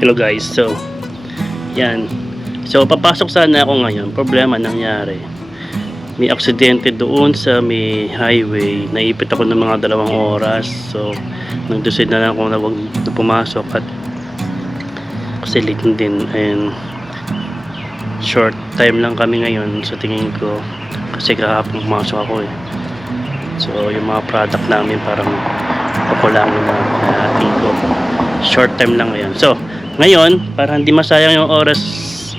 Hello guys, so yan. So papasok sana ako ngayon. Problema nangyari, may aksidente doon sa may highway. Naipit ako ng mga 2 oras. So nag-decide na lang ako na wag na pumasok at kasi late din and short time lang kami ngayon sa tingin ko kasi kahapon pumasok ako eh. So yung mga product namin parang pakulangin na tingin ko short time lang ngayon. So ngayon, para hindi masayang yung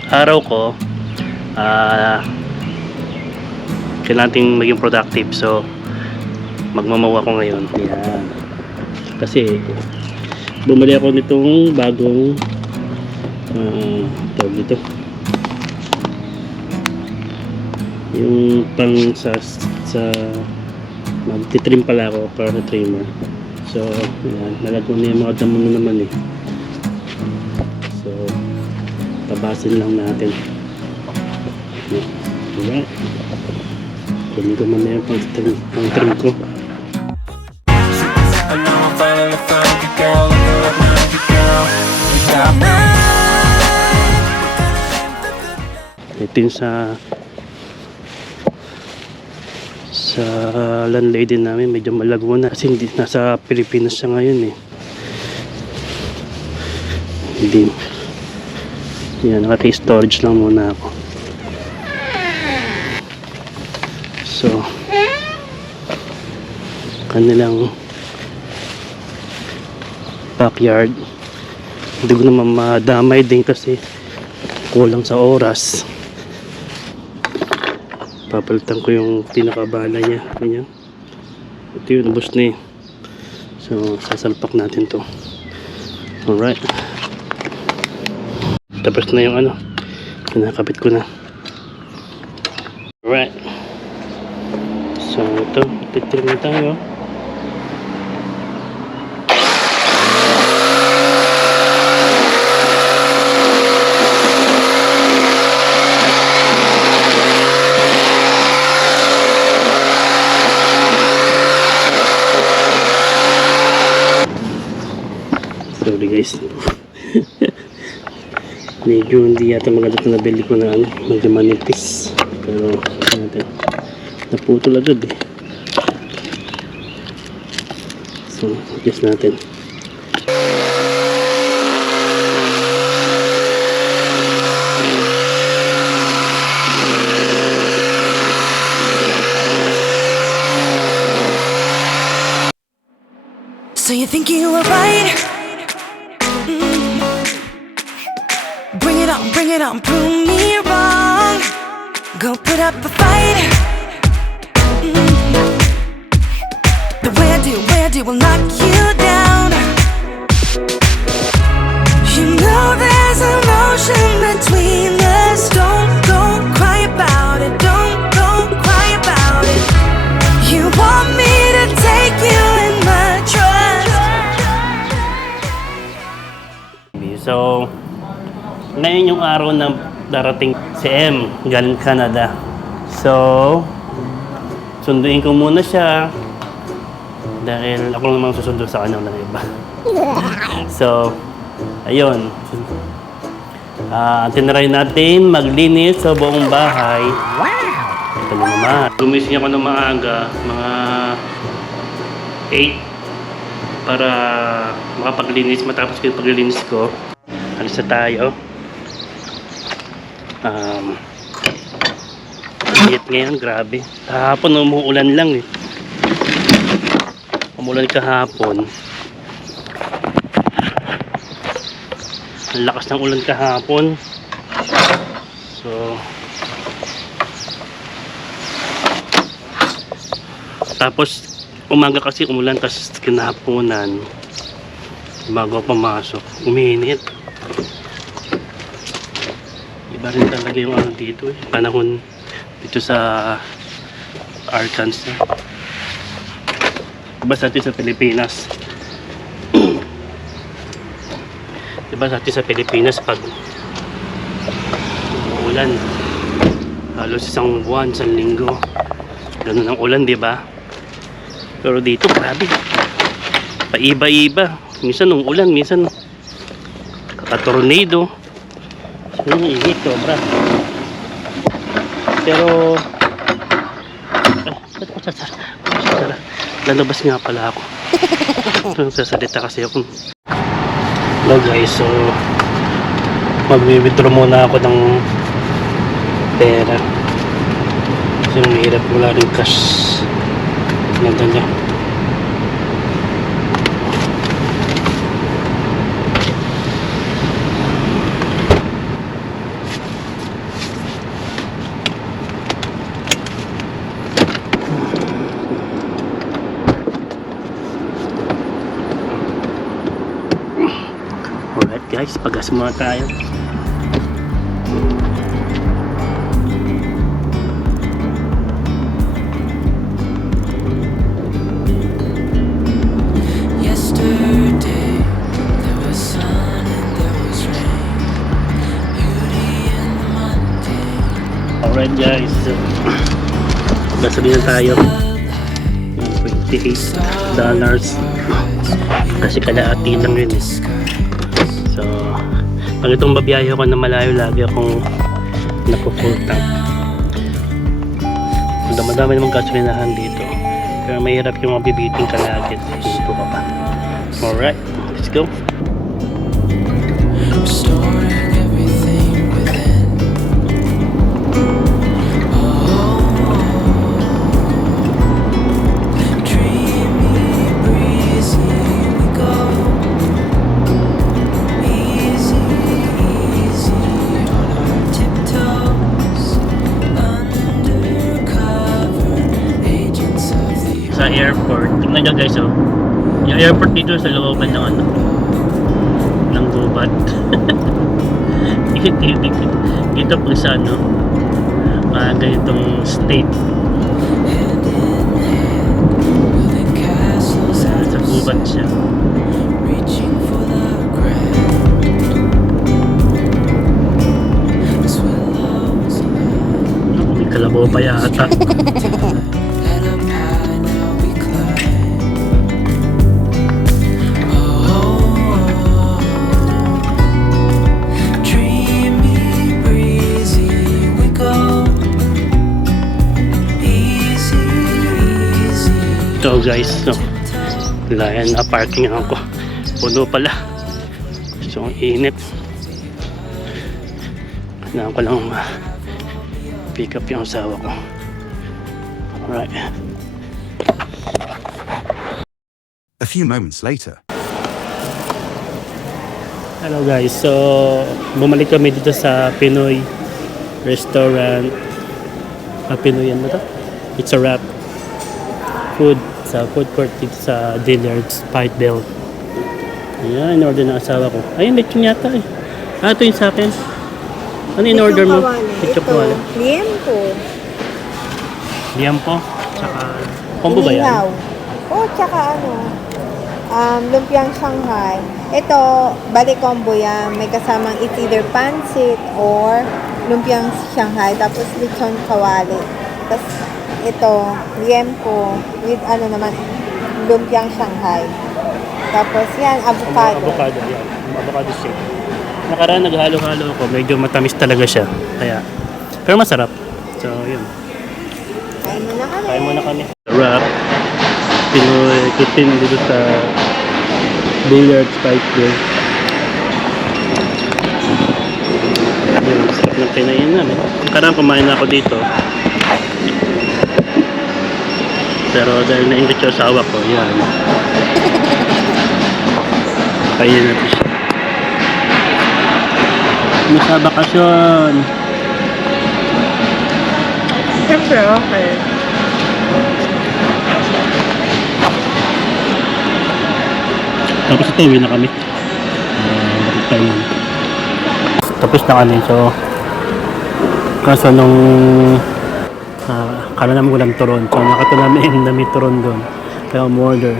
araw ko, kailangan nating maging productive. So magmamaw ako ngayon. Yan. Kasi bumili ako nitong bagong tawag dito, yung pang sa magtitrim pala ako para sa trimmer. So yan, nalagyan na yung mga damo na naman eh. So tabasin lang natin. Alright, kunin ko muna yung pang trim ko. Ito yung sa landlady namin, medyo malago na kasi hindi, nasa Pilipinas siya ngayon eh. Hindi yan, naka-storage lang muna ako. So kanilang backyard hindi ko naman madamay din kasi kulang sa oras. Papalitan ko yung pinakabala niya. Ganyan. Ito yun, ubos na eh. So sasalpak natin to. Alright, tapos na yung kinakabit ko na. Alright, so ito, titrim na tayo. Sorry guys. Medyo hindi yata maganda ito nabili ko na medyo manipis. Pero natin, naputol agad eh. So adjust natin. So you think you were right? Bring it on, prove me wrong. Go put up a fight. The way I do will knock you down. You know there's emotion between us. Don't cry about it. Don't cry about it. You want me to take you in my trust. So ngayon yung araw na darating si M galing Canada. So sunduin ko muna siya dahil ako naman susundo sa kanya ng iba. So ayun, tinry natin maglinis sa buong bahay. Ito na naman, gumising ako ng maaga, mga 8 para makapaglinis. Matapos ko yung paglilinis ko, alis na tayo. Init ngayon, grabe. Kahapon umuulan lang eh. Umulan kahapon. Ang lakas ng ulan kahapon. So tapos umaga kasi umulan, tapos kinahaponan bago pumasok uminit. Iba rin talaga yung dito eh, panahon dito sa Arkansas. Diba sa atin sa Pilipinas diba sa atin sa Pilipinas pag ulan halos isang buwan, isang linggo ganun ang ulan, diba? Pero dito grabe, paiba-iba. Minsan umuulan, minsan ka-tornado. So yun, init sobra. Pero ba't ko sasara? Lalabas nga pala ako. Sasalita kasi ako. Hello guys, so mag-withdraw muna ako ng pera kasi mahirap, wala rin cash na dala. Alright guys, pagas muna tayo. Yesterday there was sun and there was rain, beauty in the mundane. Alright guys, so gasolina tayo. $28 kasi kalahati lang yun eh. So pag itong babiyahe ko na malayo, lagi akong napo-full tank. Madami namang gasolinahan dito, pero mahirap yung mabibiting ka lagi dito ka pa. Alright, let's go. Restoring everything within. Dreamy, breezy we go. Easy, easy on our tiptoes. Undercover agents of the Sa airport, tingnan nyo guys, oh. Yung airport dito sa looban ng ano, ng gubat. Dito po sa ano, ganitong state, hand in hand, building castles sa out of gubat siya. reaching for the grand. As willows align, May kalabaw pa yata. head up high, now we climb. Dreamy, breezy we go. Easy, easy. So guys, no, layan na parking ako. Puno pala. So ang init. Kailangan ko lang pick up yung asawa ko. Alright. A few moments later. Hello guys, so bumalik kami dito sa Pinoy restaurant. Pinoy yan ba ito? It's a wrap food sa food court dito sa Dillard's Pite Bell. Ayan, in-order ng asawa ko. Ayun, lechon yata eh. Ito yung sa akin. Ano in-order mo? Lechon kawali. Liempo. Liampo. Tsaka, combo ba yan? Inihaw. Oh, tsaka lumpiang Shanghai. Ito, bali combo yan. May kasamang it's either pancit or lumpiang Shanghai. Tapos lechon kawali. Tapos ito, liempo with lumpiang Shanghai. Tapos yan, avocado. Avocado yan. Avocado shake. Nakaraan naghalo-halo ako. Medyo matamis talaga siya. Kaya, pero masarap. So, yun. Kain mo na kami. Kain muna kami. Wrap. Pinoy cuisine dito sa Dillard's Pite Bell. Yun, sarap ng kinain namin. Nakaraan kumain na ako dito. Pero dahil na-ingat yung asawa ko, yan. Kain natin siya. Nasa bakasyon. Siyempre, okay. Tapos ito, uwi na kami. Bakit tayo yun? Tapos na kami. So, kaso nung kala namin walang turon. So, nakita namin na may turon doon. Kaya umorder.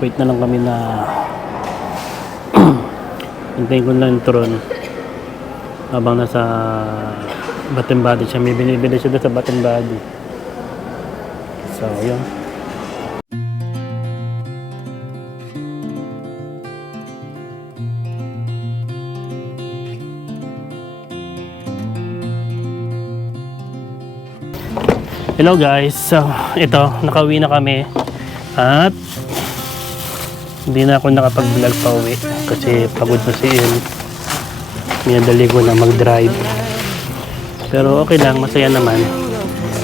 Wait na lang kami na hintayin ko lang yung turon. Habang nasa Batin-Badi siya. May binibili siya doon sa Batin-Badi. So, yun. Hello guys, so ito, nakauwi na kami at hindi na ako nakapag-vlog pa uwi kasi pagod na si Il. Minadali ko na mag-drive. Pero okay lang, masaya naman.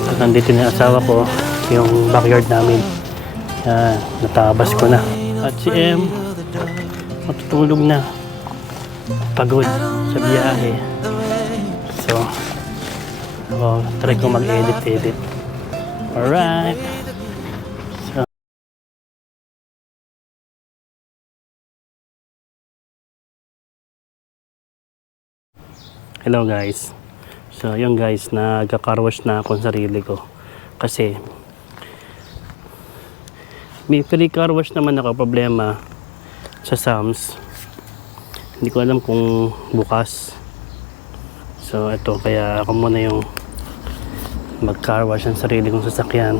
At nandito na yung asawa ko, yung backyard namin. Yan, natabas ko na. At si M, matutulog na. Pagod sa biyahe. So, try ko mag-edit. Alright. So, hello guys. So, yun guys, nagka-carwash na ako sa sarili ko. Kasi, may free carwash naman ako, problema sa Sam's. Hindi ko alam kung bukas. So, ito, kaya ako muna yung mag-carwash ang sarili kong sasakyan.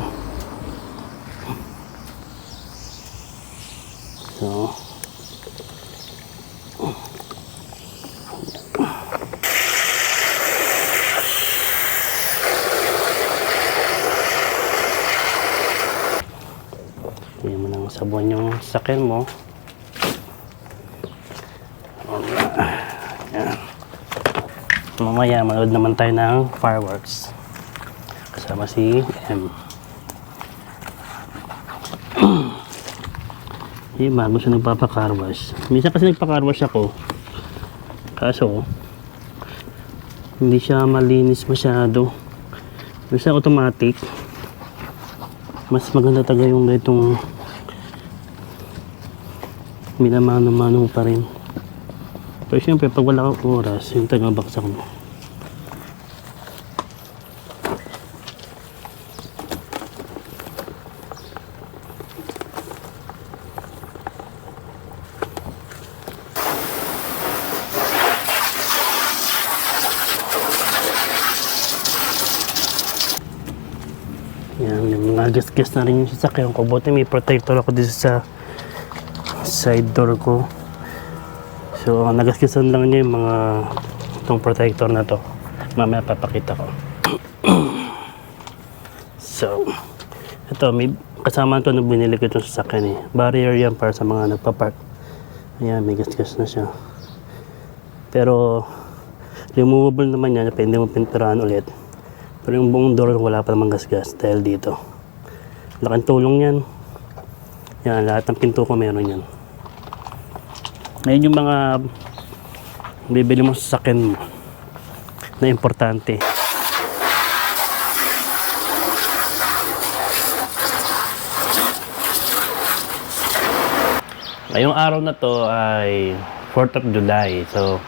So, hindi mo nang sabon yung sasakyan mo. Yan. Mamaya manood naman tayo ng fireworks kasama si M. Yung bago siya nagpapakarwash. Minsan kasi nagpakarwash ako, kaso hindi siya malinis masyado. Minsan automatic, mas maganda talaga yung itong minamano-mano pa rin. Pero syempre pag wala kang oras, yung taga-baksak mo. Yan, yung mga gas-gas na rin yung sasakyan ko. Buti may protector ako dito sa side door ko. So, nagasgasan lang niya yung mga itong protector na to. Mamaya papakita ko. So, ito, may kasama ito na binili ko itong sasakyan eh. Barrier yan para sa mga nagpa-park. Ayan, may gas-gas na siya. Pero, removable naman yan. Pwede mo pinturahan ulit. Pero yung buong door wala pa namang gas-gas dahil dito. Laking tulong yan. Yan, lahat ng pinto ko meron yan. Ngayon yung mga bibili mo sa sasakyan mo na importante. Ngayong araw na to ay 4th of July. So,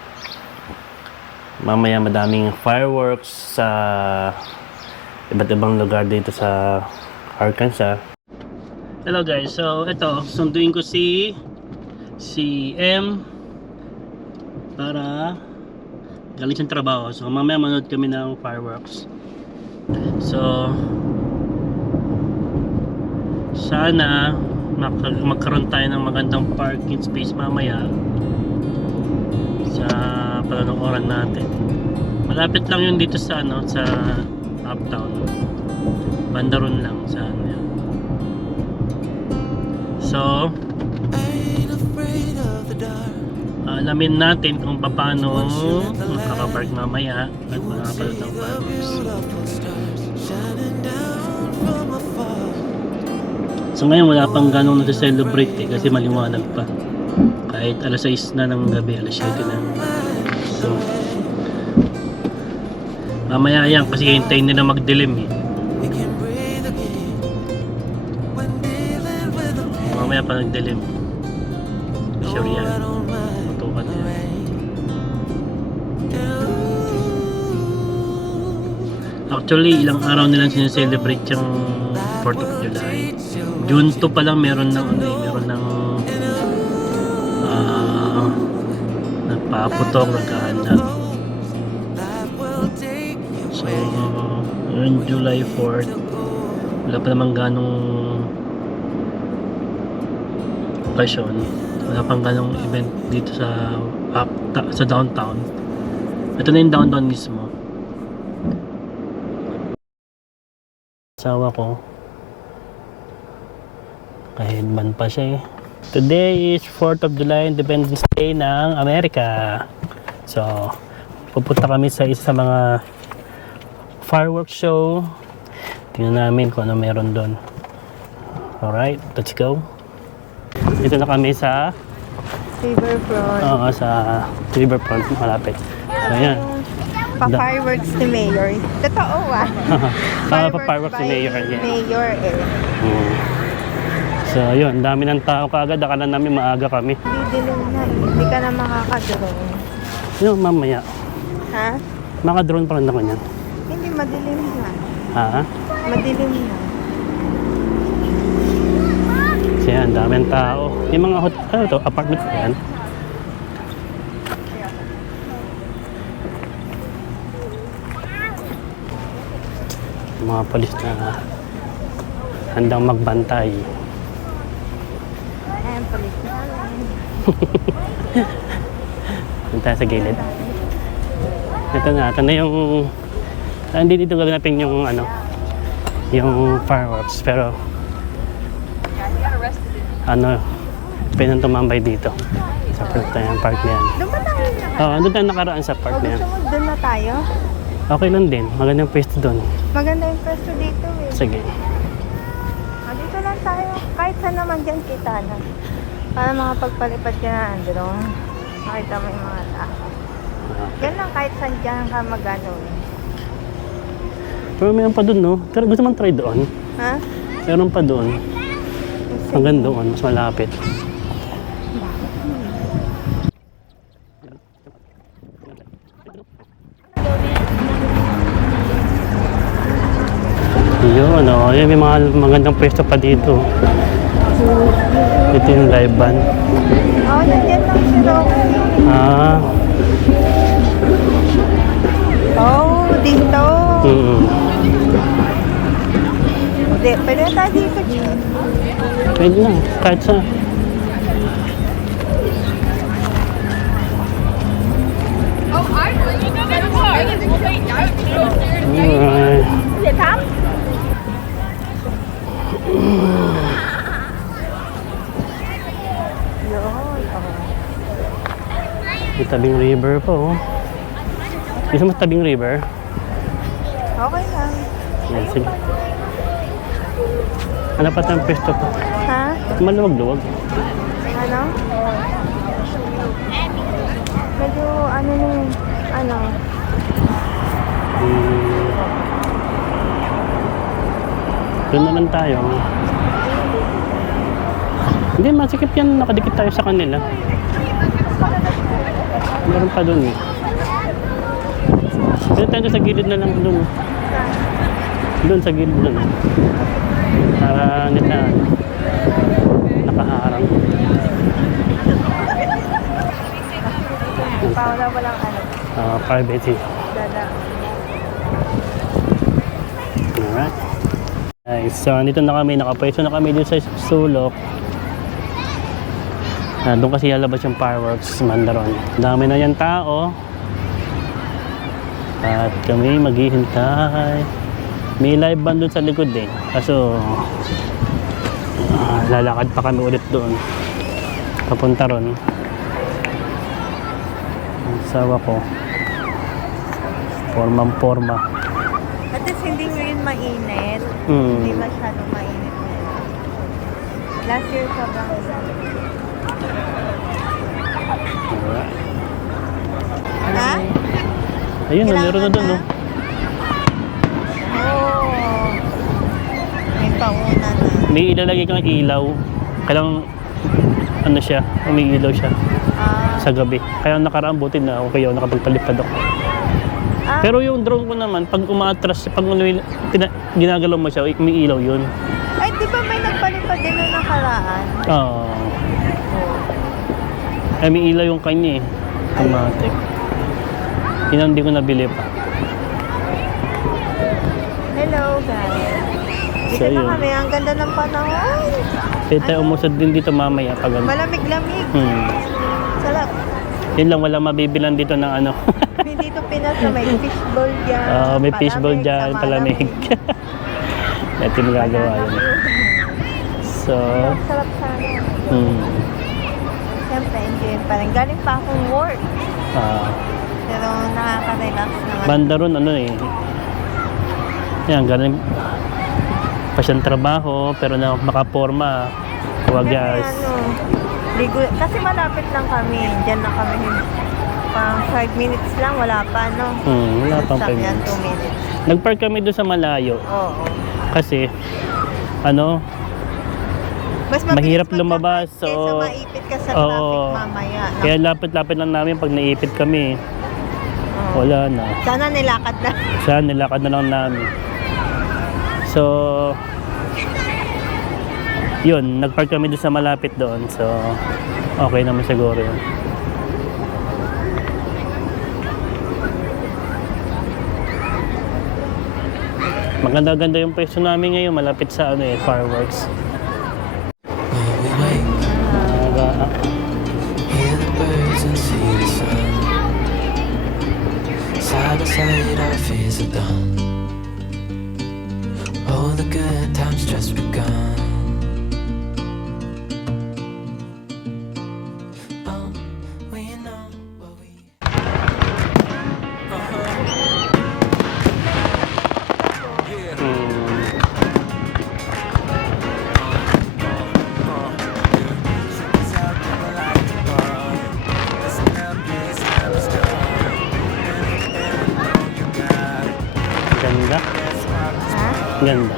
mamaya madaming fireworks sa iba't ibang lugar dito sa Arkansas. Hello guys, so ito, sunduin ko si M para galing siyang trabaho. So mamaya manood kami ng fireworks. So sana magkaroon tayo ng magandang parking space mamaya sa panonooran natin. Malapit lang yun dito sa sa uptown. Bandaron lang sa yun. So alamin natin kung paano makakapark mamaya at makakapalot ng fireworks. So ngayon wala pang ganong nasa-celebrate eh, kasi maliwanag pa. Kahit alas 6 na ng gabi, alas 7 na. So mamaya yan kasi hintayin nila magdilim eh. Mamaya pa nagdilim. Sure yan. Matukan yan. Actually, ilang araw nilang sineselebrate yung 4th of July. June 2 pa lang meron ng nagpaputok, nagkahanda. So, yun July 4th. Wala pa naman ganong okasyon. Wala pang ganong event dito sa downtown. Ito na yung downtown mismo. Asawa ko. Kahidman pa siya eh. Today is 4th of July, Independence Day ng Amerika. So, pupunta kami sa isa sa mga fireworks show. Tingnan namin kung ano meron doon. Alright, let's go. Dito na kami sa Riverfront. sa Riverfront, malapit. So, yan. Pa-fireworks ni Mayor. Totoo ah. Pa-fireworks ni by Mayor. Yeah. Mayor eh. So, yun. Dami ng tao kaagad. Akala namin maaga kami. Didilim na eh. Hindi ka na makakadrone. Yun, mamaya. Ha? Maka-drone pa rin ako niyan. Hindi, madilim na. Ha? Madilim na. So, yan. Dami ng tao. Yung mga ano to? Apartment ba yan? Yung mga polis na handang magbantay. Ayan, palit namin. Punta sa gilid. Ito na yung hindi dito gaganapin yung ano yung fireworks pero ano pwede tumambay dito sa park na yan. Doon ba tayo na? Oo, andun tayo nakaraan sa O park na yan. gusto mo doon na tayo? Okay lang din, magandang pwesto doon. Maganda yung pwesto dito eh. Sige. Dito lang tayo. Kahit saan naman dyan kita na. Para makapagpalipad ka na drone. Makita mo yung mga tao. Yan lang kahit saan dyan ka mag-ano eh. Pero mayroon pa doon, no? Pero gusto mong try doon? Ha? Mayroon pa doon. Hanggang doon, mas malapit. Yun, ano, yun, may mga magandang pwesto pa dito. Ito yung live band. Oo, nandiyan lang si Rocky. Ah, Oh, dito. Hindi, pwede na tayo dito, Chef. Pwede na, kahit sa... Alright. Yun, oh. May tabing river po. Oh. Gusto mo tabing river? Okay lang. Yan, sige. Ano pa tayong pwesto po? Ha? Maluwag-luwag. Ano? Medyo, ano na yun? Ano? Doon naman tayo. Hindi, masikip yan. Nakadikit tayo sa kanila. Meron pa doon eh. Doon tayo sa gilid na lang doon. Doon sa gilid doon. Para nila nakaharang. Walang ano. Privacy. Dada. Alright. Nice. So, nandito na kami. Nakapwesto na kami dito sa sulok. Doon kasi lalabas yung fireworks Mandaron. Dami na yan tao. At kami maghihintay. May live band doon sa likod eh. Kaso lalakad pa kami ulit doon. Papunta ron. Ang sawa ko. Formang-forma. At least hindi ngayon mainit. Hmm. Hindi masyadong mainit ngayon. Last year sobrang init. Alright. Ha? Ayun, Kailangan meron na doon, no? Oo. May pauna na. May ilalagay kang ilaw. Kailangan, ano siya, umiilaw siya sa gabi. Kaya nakaraan buti na ako kayo, nakapagpalipad ako. Pero yung drone ko naman, pag umaatras, pag ginagalaw mo siya, umiilaw yun. Ay, di ba may nagpalipad din na nakaraan? Oo. Ay, may ilaw yung kanya eh. Automatic. Yun ang hindi ko nabili pa. Hello, guys. Dito So, yun. na kami. Ang ganda ng panahon. Kaya tayo umusad din dito mamaya pag ano. Malamig-lamig. Sarap. Yun lang, wala mabibilan dito ng ano. Hindi dito Pinas na may fishbowl dyan. May fishbowl palamig, dyan, sa palamig. Ito yung magagawa yun. So, Sarap sana. Siyempre, enjoy pa rin. Galing pa akong work. Pero nakaka-relax naman. banda ron ano eh. Yan, ganun pa siyang trabaho, pero na makaporma. Wagas. Kasi kasi malapit lang kami. Diyan na kami. Pang 5 minutes lang, wala pa, no? Wala pang 5 Sasakyan, minutes. 2 minutes. Nagpark kami doon sa malayo. Oo. Kasi, ano, Mas mabilis mahirap magka-park lumabas, so- kaysa maipit ka sa Oo. traffic mamaya. No? kaya lapit-lapit lang namin pag naipit kami. Oo. Wala na. Sana nilakad na. Siya, nilakad na lang namin. So, yun, nagpark kami doon sa malapit doon. So, okay naman siguro yun. Maganda-ganda yung pwesto namin ngayon, malapit sa ano eh, fireworks. We wake, hear the birds and see the sun. Side by side our fears are done. Oh, the good times just begun. Oh, we know what we Ganda. Ha? Ganda.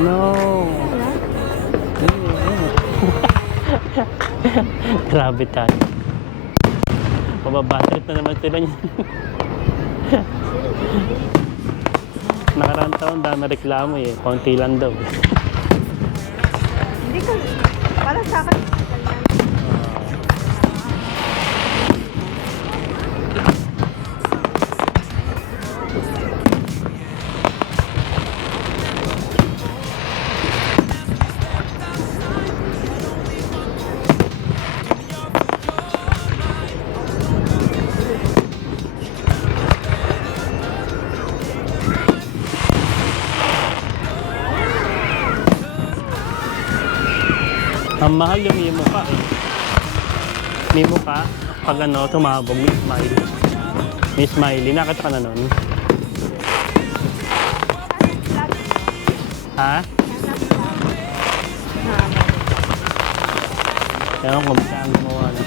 No. Grabe tayo. Mababatrip na naman sila niyan. Nakaraan taon, dami reklamo eh. Konti lang daw. Hindi ko, para sa akin, ang mahal yung may mukha eh. May mukha, pag ano, tumabog, may smile. May smiley, nakita ka na nun? Ha? Ewan ko, saan gumawa na.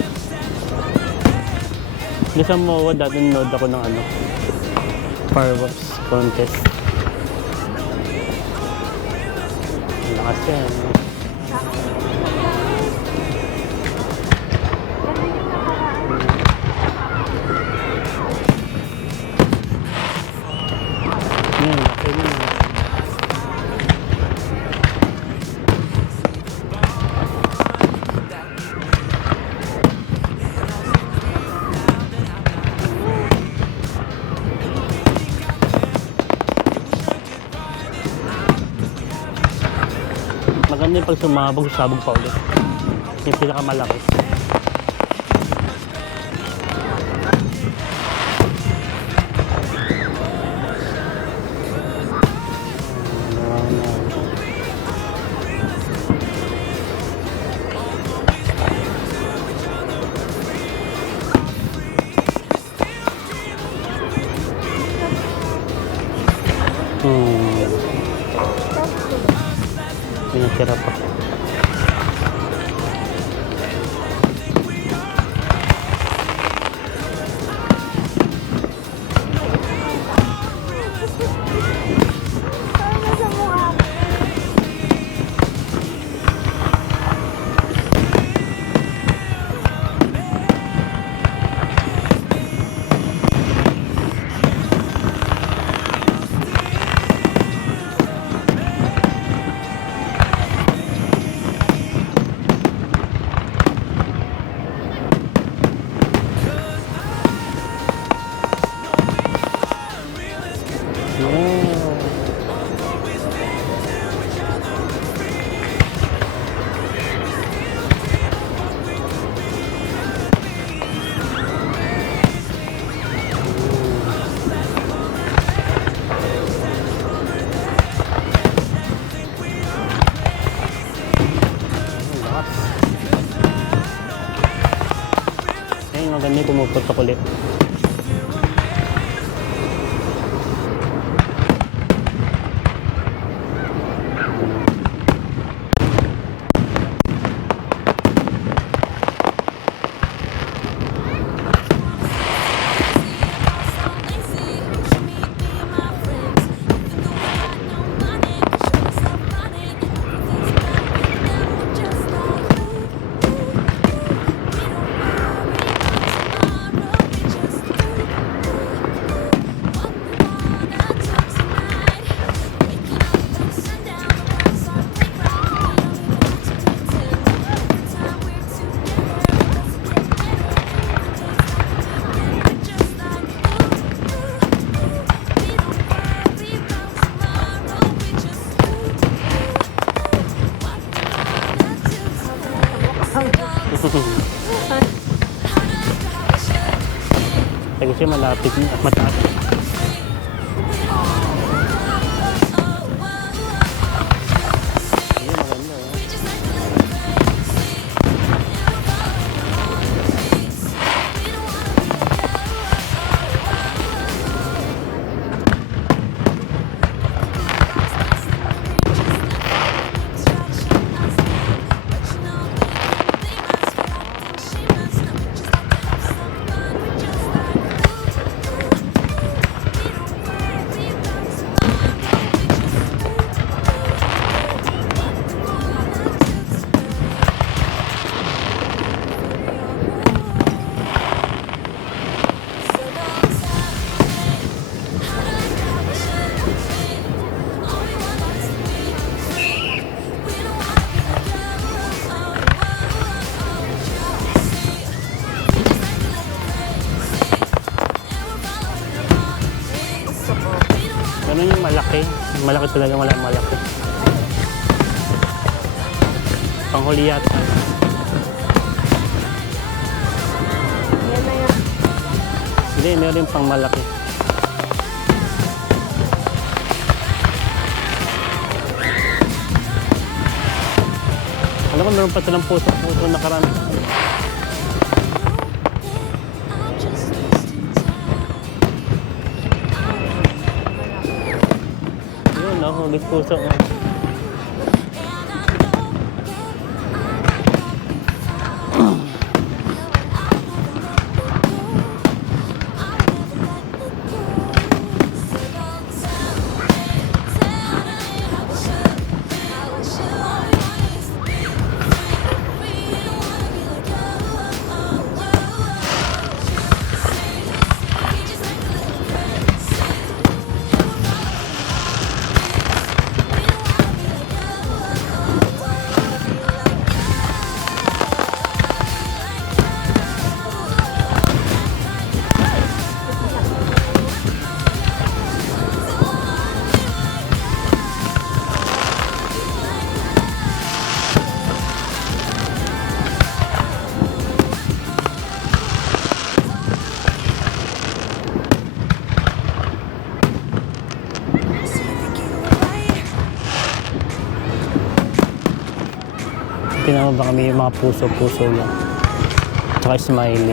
Hindi sa MOA, dati nanood ako ng ano, fireworks contest. Ang lakas yan. Yan, okay na. Maganda yung pag sumabog pa ulit. Yung pinakamalaki. Pinatira pa. parang nasa mukha ko. Ayun, maganda yung pumuputok ulit. Kasi malapit na, mataas. Ayun, maganda oh. malaki. Malaki talaga, wala malaki. Panghuli yata. Yan na yan. Hindi, meron pang malaki. Alam ko, meron pa silang puso na karami. Yun, nahulis puso. Tingnan mo ba kami yung mga puso-puso lang. Tsaka smiley.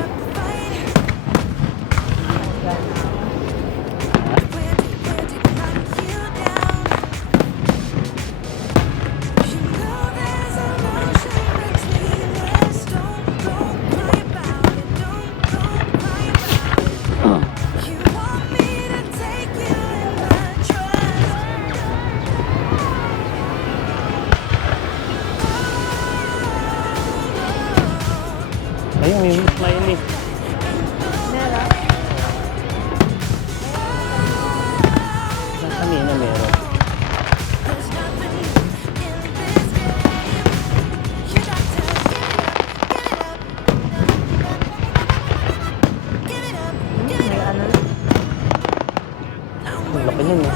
Ayun, may smiley. Meron. Kanina meron. May ano na. Ang laki nun eh.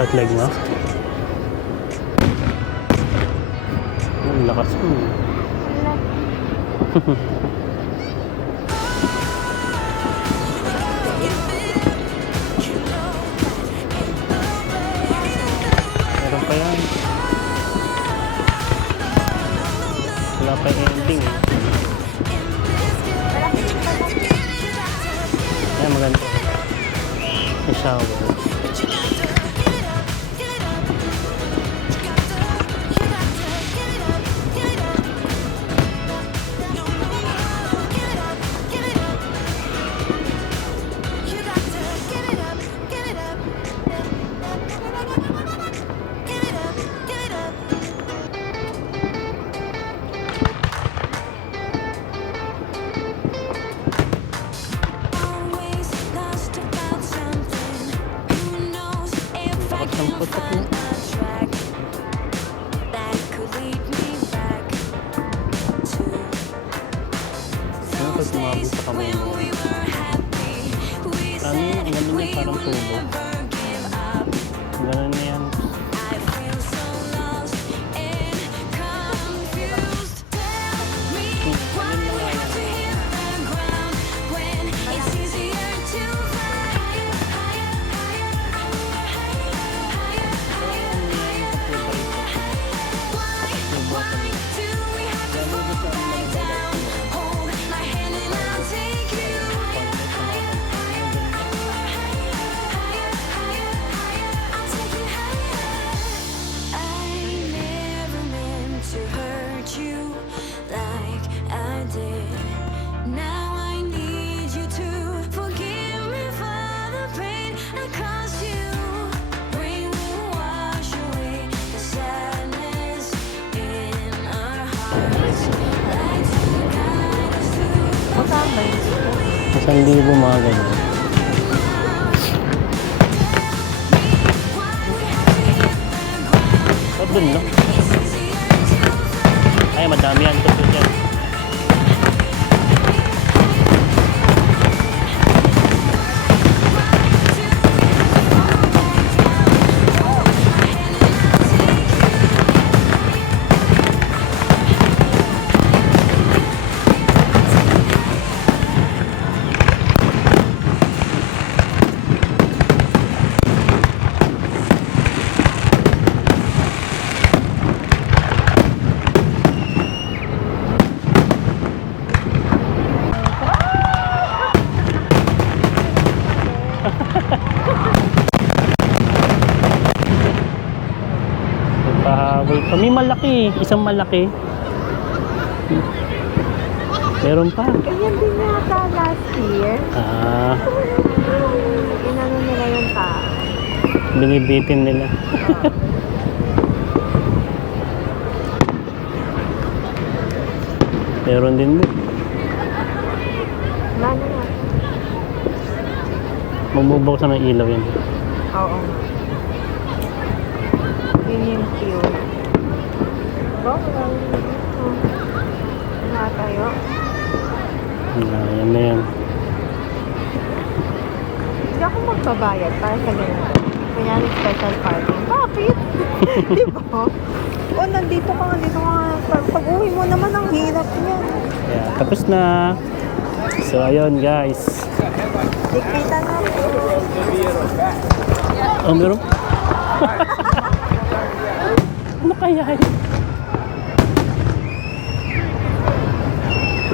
Short leg mo? Ang lakas mo. Meron pa yan. Wala pa yung ending eh. Ayan, maganda. May shower. Always lost about something. 1,000 mga ganyan. So, dun, no? Ay, madami yan. Ito dyan. Pahabol pa. May malaki. Isang malaki. Meron pa. Ganyan din yata last year. Ah, Inano nila yung tao. binibitin nila. Meron din din. Lalo na. Magbubuksan ng ilaw yan. Oo. Yun yung cute. Wala tayo. Yan na yan. Hindi ako magbabayad para sa ganito. Kunyari special party. Bakit? Di ba? O, nandito ka. Pag-uwi mo naman, ang hirap yan. Yeah, tapos na. So, ayun guys. Dikita na. Oh, meron? Ano kaya yun?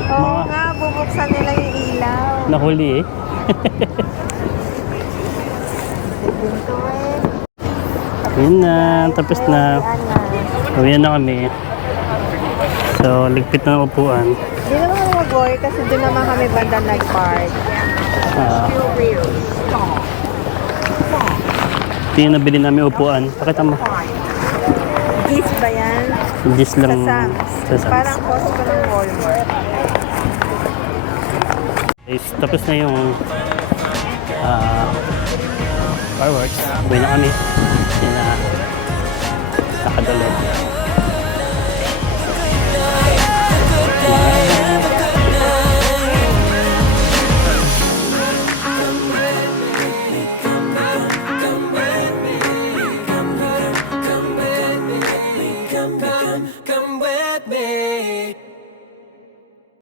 Oo nga, bubuksan nila yung ilaw. Nahuli eh. Dito eh. Yun na, tapos na. Ana. Uwi na kami. So, ligpit na ng upuan. Hindi naman kami mag-worry kasi doon naman kami banda nag-park. Ah, ito yung nabili namin upuan. Pakita mo. Gis ba yan? Gis Sa lang Sam's. sa Sam's. Parang Costco ng Walmart. Guys, tapos na yung fireworks. Uwi na kami. Yun na. Nakadalo.